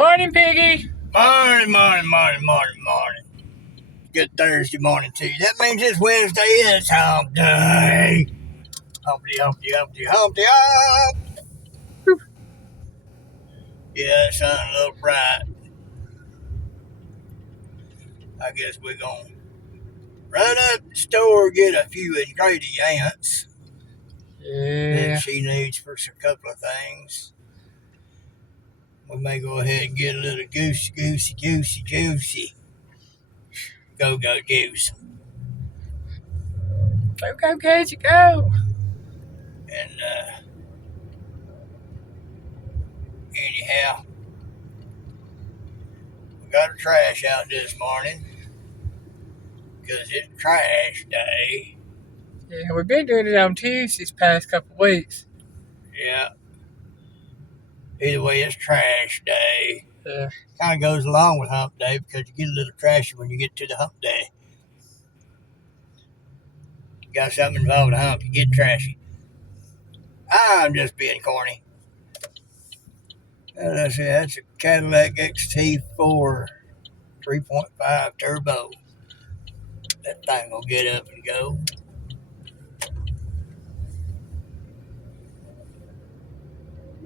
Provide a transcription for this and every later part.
Morning, Piggy. Morning. Good Thursday morning to you. That means it's Wednesday. It's hump day. Humpty hump. Yeah, sun a little bright. I guess we're going to run up the store, get a few ingredients that she needs for a couple of things. We may go ahead and get a little juicy. Go juice. Go, Casey, go. And anyhow, we got our trash out this morning because it's trash day. Yeah, we've been doing it on Tuesdays past couple weeks. Yeah. Either way, it's trash day. Yeah. Kind of goes along with hump day because you get a little trashy when you get to the hump day. You got something involved with hump, you get trashy. I'm just being corny. Let's see, that's a Cadillac XT4 3.5 turbo. That thing will get up and go.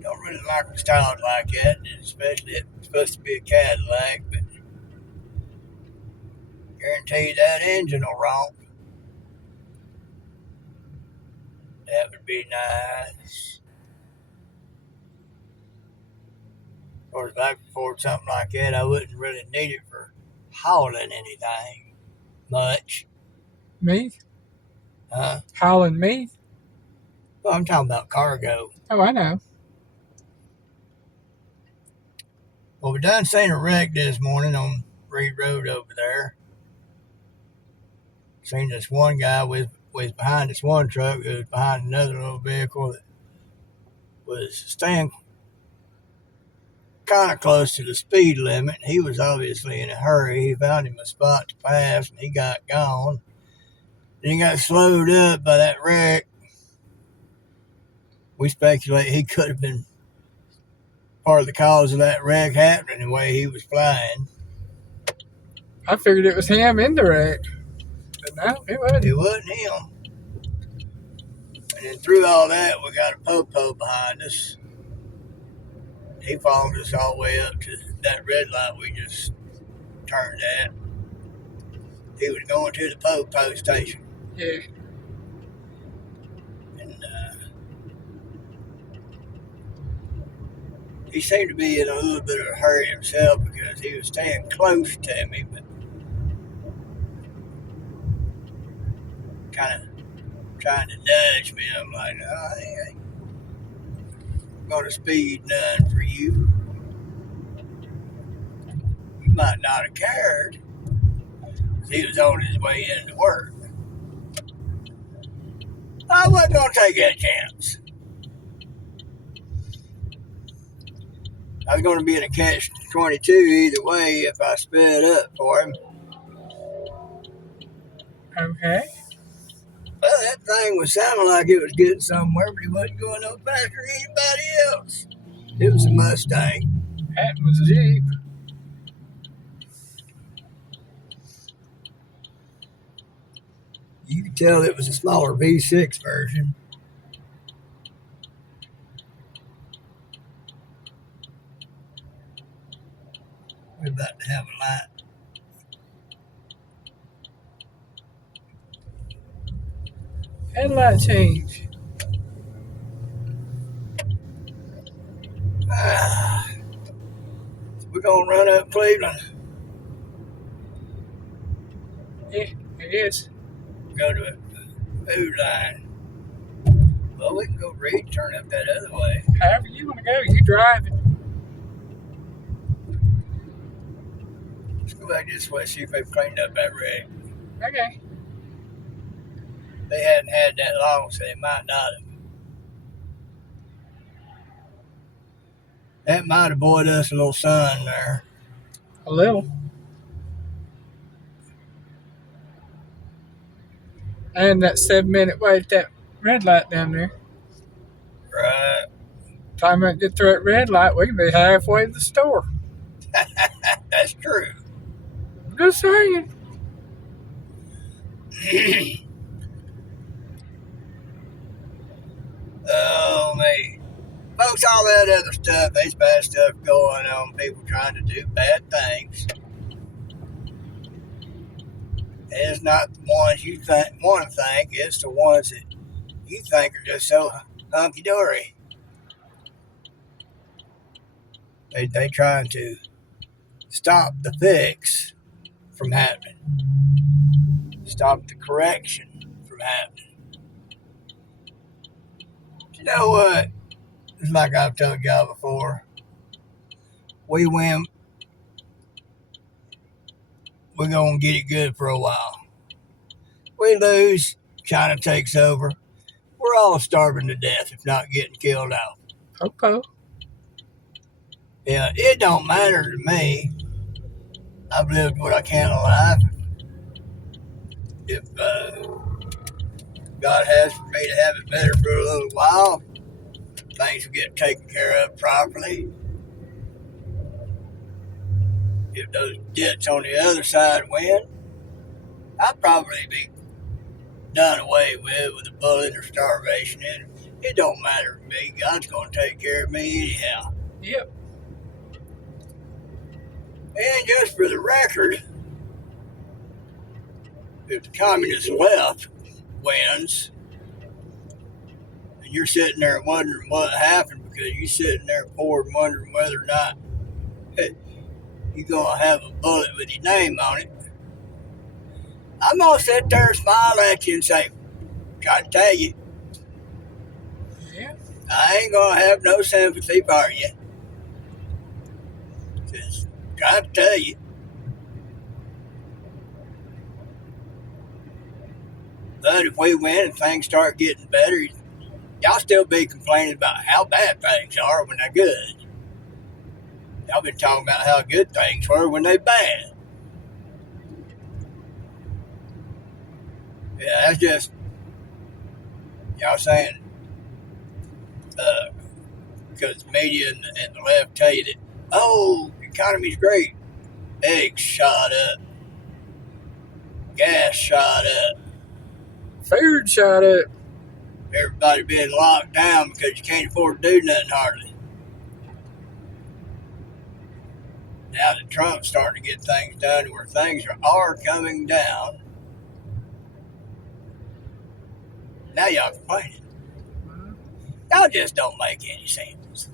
Don't really like the styles like that, especially if it's supposed to be a Cadillac, but guarantee you that engine will romp. That would be nice. Of course, if I could afford something like that, I wouldn't really need it for hauling anything much. Meat? Huh? Hauling meat? Well, I'm talking about cargo. Oh, I know. Well, we done seen a wreck this morning on Reed Road over there. Seen this one guy was behind this one truck that was behind another little vehicle that was staying kind of close to the speed limit. He was obviously in a hurry. He found him a spot to pass and he got gone. Then he got slowed up by that wreck. We speculate he could have been part of the cause of that wreck happening the way he was flying. I figured it was him in the wreck. But no, it wasn't. It wasn't him. And then through all that, we got a po-po behind us. He followed us all the way up to that red light we just turned at. He was going to the po-po station. Yeah. And he seemed to be in a little bit of a hurry himself because he was staying close to me, but kind of trying to nudge me. I'm like, no, I ain't going to speed none for you. You might not have cared. He was on his way into work. I wasn't going to take that chance. I was going to be in a catch-22 either way if I sped up for him. Okay. Well, that thing was sounding like it was getting somewhere, but he wasn't going no faster than anybody else. It was a Mustang. That was a Jeep. You could tell it was a smaller V6 version. We're about to have a light. Headlight change. We're going to run up Cleveland. Yeah, it is. Go to a food line. Well, we can go Reed, turn up that other way. However you want to go, you drive it. Let's go back this way, see if they've cleaned up that wreck. Okay. They hadn't had that long, so they might not have. That might have buoyed us a little sun there. A little. And that 7-minute wait at that red light down there. Right. Time I get through that red light, we can be halfway to the store. That's true. I'm just saying. Oh, man. Folks, all that other stuff, there's bad stuff going on. People trying to do bad things. And it's not the ones you want to think. It's the ones that you think are just so hunky-dory. They trying to stop the fix from happening. Stop the correction from happening. You know what? It's like I've told y'all before. We win, we're going to get it good for a while. We lose, China takes over. We're all starving to death, if not getting killed out. Okay. Yeah, it don't matter to me. I've lived what I can in life. If God has for me to have it better for a little while, things will get taken care of properly. If those debts on the other side win, I'd probably be done away with a bullet or starvation. And it don't matter to me. God's going to take care of me anyhow. Yep. And just for the record, if the communist left wins, and you're sitting there wondering what happened because you're sitting there bored and wondering whether or not you're going to have a bullet with your name on it, I'm going to sit there and smile at you and say, try to tell you, Yeah. I ain't going to have no sympathy for you. Just try to tell you. But if we win and things start getting better, y'all still be complaining about how bad things are when they're good. Y'all been talking about how good things were when they're bad. Yeah, that's just y'all saying because the media and the left tell you that, oh, the economy's great. Eggs shot up. Gas shot up. Food shot up. Everybody being locked down because you can't afford to do nothing hardly. Now that Trump's starting to get things done where things are coming down, now y'all complaining. Y'all just don't make any sense.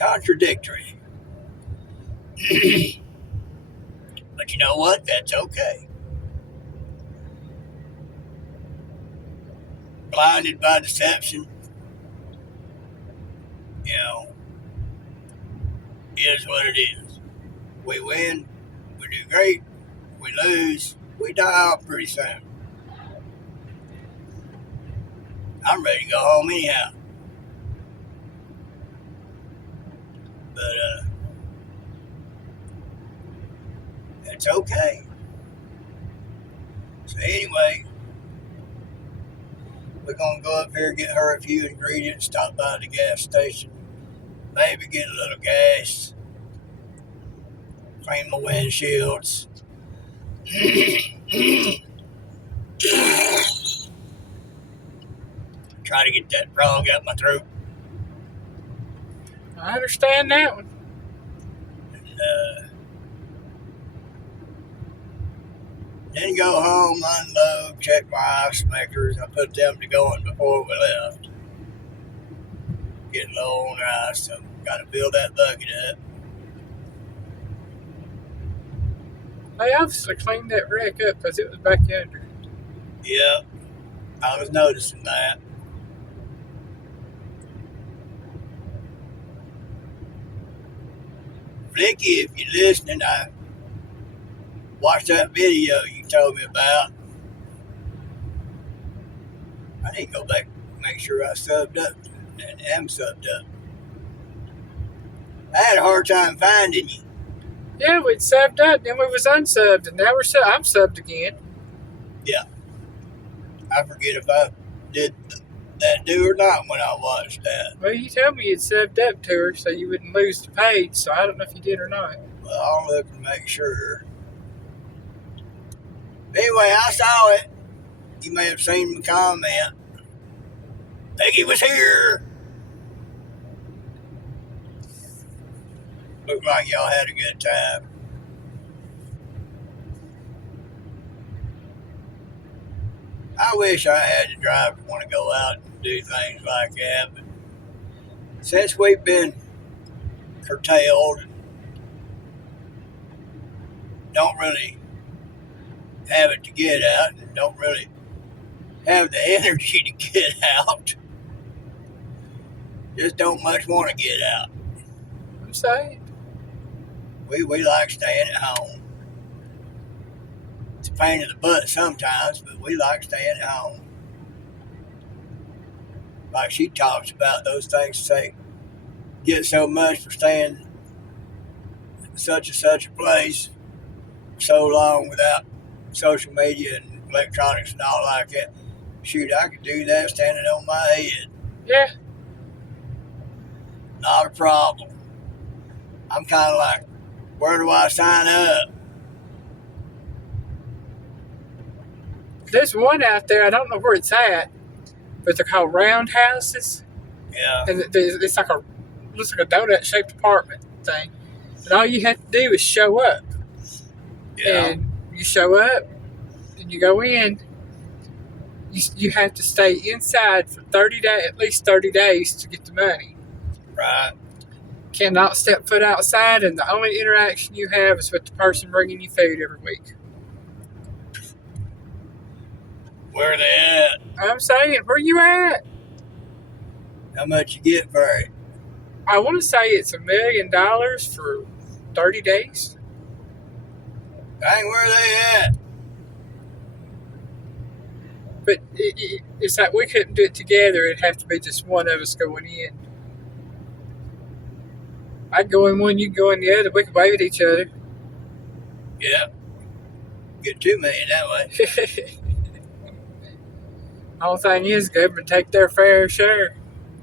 Contradictory. But you know what? That's okay. Blinded by deception, you know, is what it is. We win, we do great. We lose, we die out pretty soon. I'm ready to go home anyhow. But it's okay. So anyway, we're going to go up here, get her a few ingredients, stop by the gas station, maybe get a little gas, clean my windshields. Try to get that frog out my throat. I understand that one. And then go home, unload, check my ice makers. I put them to going before we left. Getting low on ice, so got to fill that bucket up. They obviously cleaned that wreck up because it was back under. Yep, I was noticing that. Flicky, if you're listening, I watched that video you told me about. I need to go back and make sure I subbed up and am subbed up. I had a hard time finding you. Yeah, we'd subbed up, then we was unsubbed, and now I'm subbed again. Yeah. I forget if I did that do or not when I watched that. Well, you told me you'd subbed up to her so you wouldn't lose the page, so I don't know if you did or not. Well, I'll look and make sure. Anyway, I saw it. You may have seen my comment. Peggy was here. Looked like y'all had a good time. I wish I had the drive to want to go out and do things like that, but since we've been curtailed and don't really have it to get out and don't really have the energy to get out, just don't much want to get out. I'm saying. We like staying at home. It's a pain in the butt sometimes, but we like staying at home. Like she talks about those things, say, get so much for staying in such and such a place for so long without social media and electronics and all like that. Shoot, I could do that standing on my head. Yeah. Not a problem. I'm kind of like, where do I sign up? There's one out there, I don't know where it's at, but they're called roundhouses. Yeah. And it's like looks like a donut-shaped apartment thing. And all you have to do is show up. Yeah. And you show up, and you go in. You have to stay inside for 30 days, at least 30 days to get the money. Right. Cannot step foot outside, and the only interaction you have is with the person bringing you food every week. Where they at? I'm saying, where you at? How much you get for it? I want to say it's $1 million for 30 days. Dang, where they at? But it's like we couldn't do it together. It'd have to be just one of us going in. I'd go in one, you'd go in the other. We could wave at each other. Yeah. Get $2 million that way. All the thing is, government take their fair share.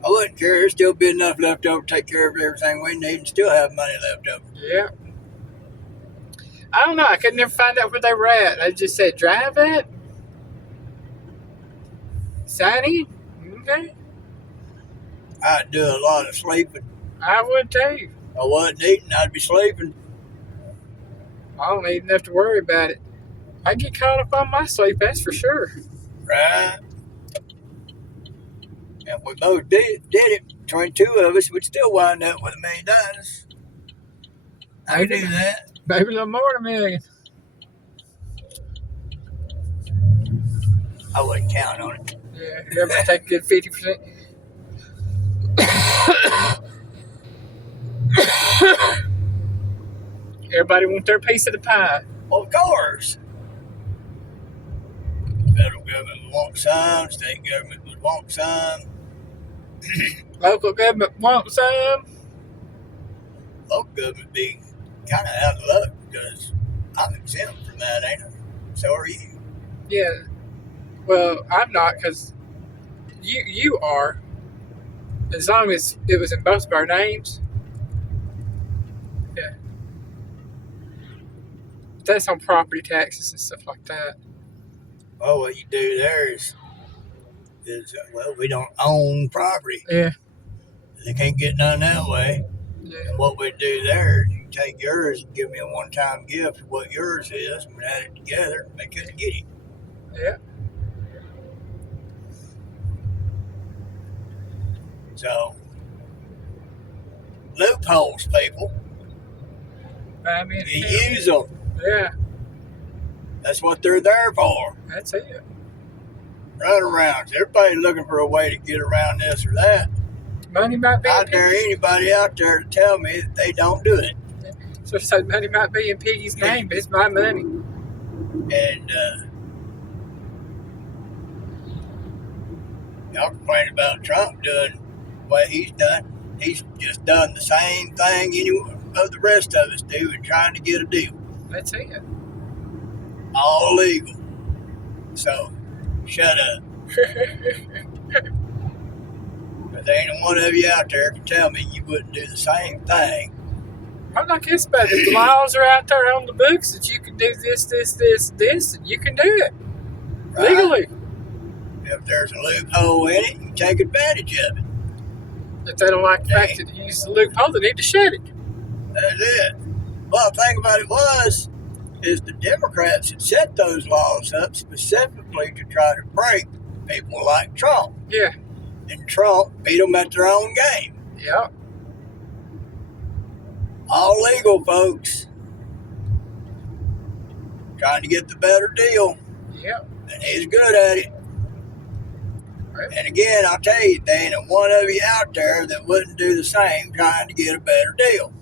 I wouldn't care. There'd still be enough left over to take care of everything we need and still have money left over. Yeah. I don't know. I could never find out where they were at. I just said, drive it. Sign in. Okay. I'd do a lot of sleeping. I would too. I wasn't eating, I'd be sleeping. I don't need enough to worry about it. I get caught up on my sleep, that's for sure. Right. If we both did it, between two of us, we'd still wind up with $1 million. I could do that. Maybe a little more than $1 million. I wouldn't count on it. Yeah, everybody take a good 50%. Everybody want their piece of the pie. Well, of course. Federal government would want some, state government would want some. Local government want some. Local government be kind of out of luck because I'm exempt from that, ain't I? So are you. Yeah. Well, I'm not because you are. As long as it was in both of our names. Yeah. That's on property taxes and stuff like that. Well, what you do there is well, we don't own property. Yeah. They can't get none that way. Yeah. And what we do there is you take yours and give me a one-time gift of what yours is, and we add it together, and they couldn't get it. Yeah. So, loopholes, people. I mean, You use them. yeah, That's what they're there for. that's it. Runarounds. Everybody's looking for a way to get around this or that. Money might be I in dare Piggy. anybody out there to tell me that they don't do it. So money might be in Piggy's name, but it's my money. And y'all complain about Trump doing what he's done. He's just done the same thing any of the rest of us do in trying to get a deal. That's it. All illegal. So, shut up. But there ain't one of you out there can tell me you wouldn't do the same thing. I'm not kidding about it. The laws are out there on the books that you can do this, and you can do it Right? legally. If there's a loophole in it, you take advantage of it. If they don't like the fact that you use the loophole, they need to shut it. That's it. Well, the thing about it is the Democrats had set those laws up specifically to try to break people like Trump. Yeah. And Trump beat them at their own game. Yeah. All legal, folks. Trying to get the better deal. Yeah. And he's good at it. Right. And again, I'll tell you, there ain't one of you out there that wouldn't do the same trying to get a better deal.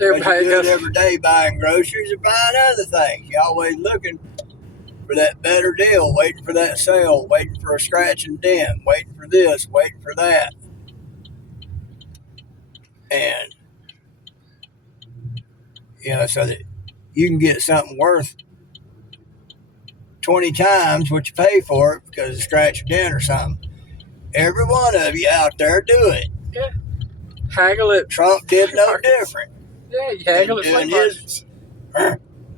Everybody You do it goes, every day buying groceries and buying other things. You're always looking for that better deal, waiting for that sale, waiting for a scratch and dent, waiting for this, waiting for that. And, so that you can get something worth 20 times what you pay for it because of scratch or dent or something. Every one of you out there do it. yeah. Haggle it. Trump did no different. Yeah, you haggle it. And doing his,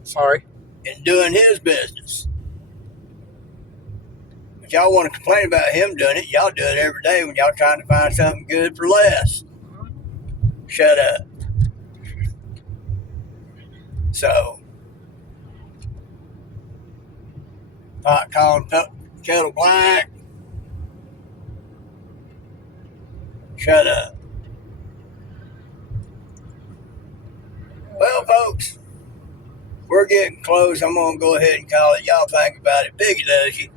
Sorry. and doing his business. But y'all want to complain about him doing it. Y'all do it every day when y'all trying to find something good for less. Shut up. So, pot calling kettle black. Shut up. Well, folks, we're getting close. I'm going to go ahead and call it. Y'all think about it. Biggie loves you.